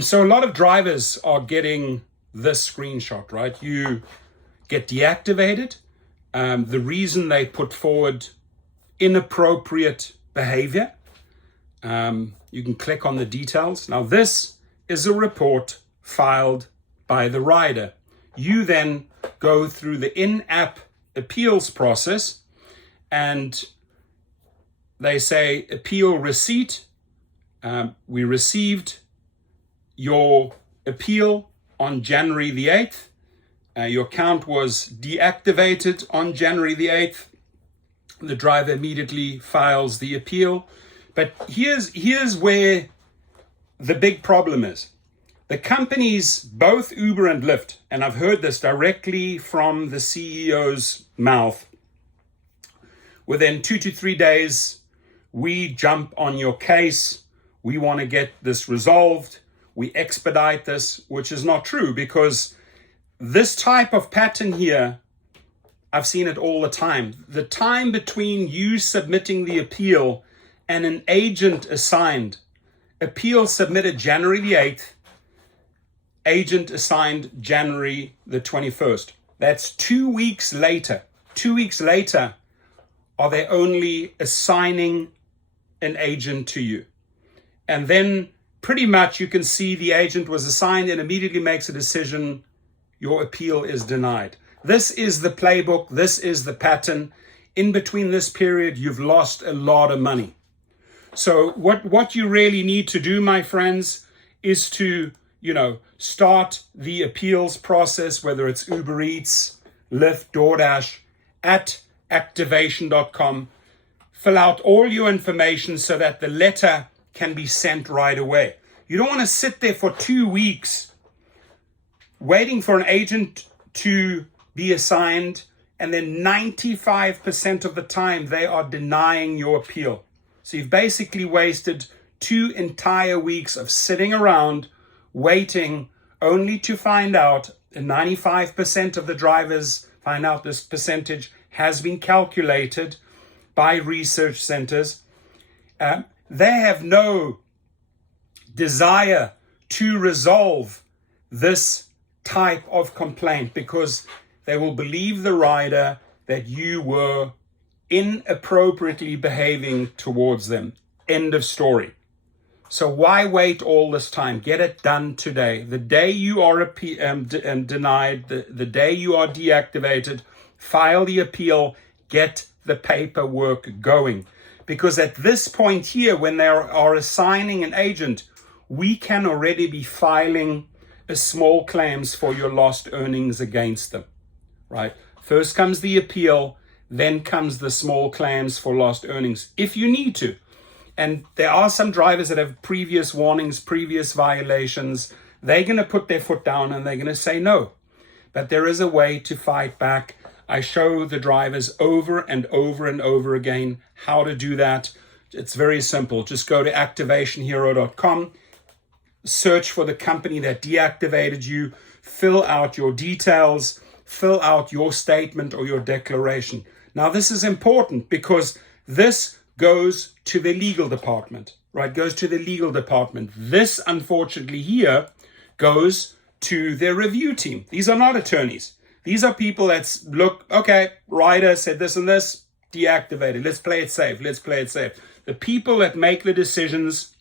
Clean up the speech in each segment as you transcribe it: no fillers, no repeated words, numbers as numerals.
So a lot of drivers are getting this screenshot, right? You get deactivated. The reason they put forward inappropriate behavior. You can click on the details. Now this is a report filed by the rider. You then go through the in-app appeals process and they say appeal receipt. We received your appeal on January the 8th. Your account was deactivated on January the 8th. The driver immediately files the appeal. But here's where the big problem is. The companies, both Uber and Lyft, and I've heard this directly from the CEO's mouth, within 2 to 3 days, we jump on your case. We want to get this resolved. We expedite this, which is not true, because this type of pattern here, I've seen it all the time. The time between you submitting the appeal and an agent assigned, appeal submitted January the 8th, agent assigned January the 21st. That's 2 weeks later. 2 weeks later, are they only assigning an agent to you? And then pretty much you can see the agent was assigned and immediately makes a decision. Your appeal is denied. This is the playbook. This is the pattern. In between this period, you've lost a lot of money. So what you really need to do, my friends, is to, start the appeals process, whether it's Uber Eats, Lyft, DoorDash, at activation.com. Fill out all your information so that the letter can be sent right away. You don't want to sit there for 2 weeks waiting for an agent to be assigned, and then 95% of the time they are denying your appeal. So you've basically wasted 2 entire weeks of sitting around waiting, only to find out 95% of the drivers find out this percentage has been calculated by research centers. They have no desire to resolve this type of complaint because they will believe the rider that you were inappropriately behaving towards them. End of story. So why wait all this time? Get it done today. The day you are denied, the day you are deactivated, file the appeal, get the paperwork going. Because at this point here, when they are assigning an agent, we can already be filing a small claims for your lost earnings against them, right? First comes the appeal, then comes the small claims for lost earnings, if you need to. And there are some drivers that have previous warnings, previous violations. They're going to put their foot down and they're going to say no. But there is a way to fight back. I show the drivers over and over and over again how to do that. It's very simple. Just go to activationhero.com, search for the company that deactivated you, fill out your details, fill out your statement or your declaration. Now, this is important because this goes to the legal department, right? Goes to the legal department. This, unfortunately, here goes to their review team. These are not attorneys. These are people that look, okay, rider said this and this, deactivated. Let's play it safe. Let's play it safe. The people that make the decisions,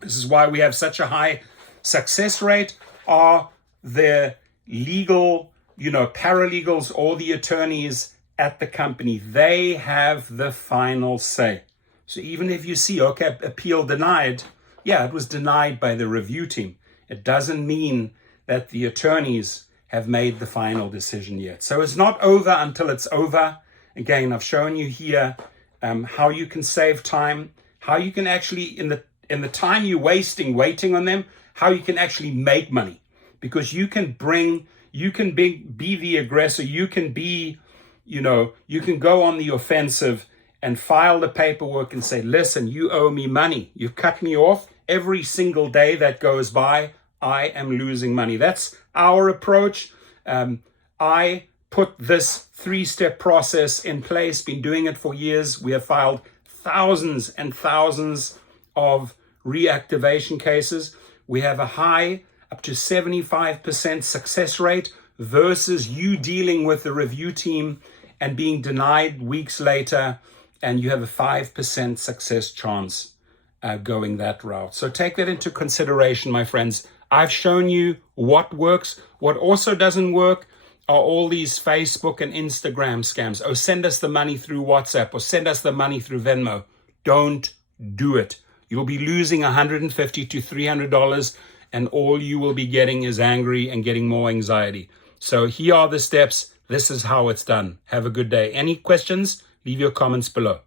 this is why we have such a high success rate, are the legal, paralegals or the attorneys at the company. They have the final say. So even if you see, okay, appeal denied, yeah, it was denied by the review team. It doesn't mean that the attorneys have made the final decision yet. So it's not over until it's over. Again, I've shown you here how you can save time, how you can actually, in the time you're wasting waiting on them, how you can actually make money. Because you can be the aggressor, you can be, you can go on the offensive and file the paperwork and say, listen, you owe me money. You've cut me off. Every single day that goes by, I am losing money. That's our approach. I put this 3-step process in place, been doing it for years. We have filed thousands and thousands of reactivation cases. We have a high, up to 75% success rate versus you dealing with the review team and being denied weeks later, and you have a 5% success chance going that route. So take that into consideration, my friends. I've shown you what works. What also doesn't work are all these Facebook and Instagram scams. Oh, send us the money through WhatsApp or send us the money through Venmo. Don't do it. You'll be losing $150 to $300, and all you will be getting is angry and getting more anxiety. So here are the steps. This is how it's done. Have a good day. Any questions? Leave your comments below.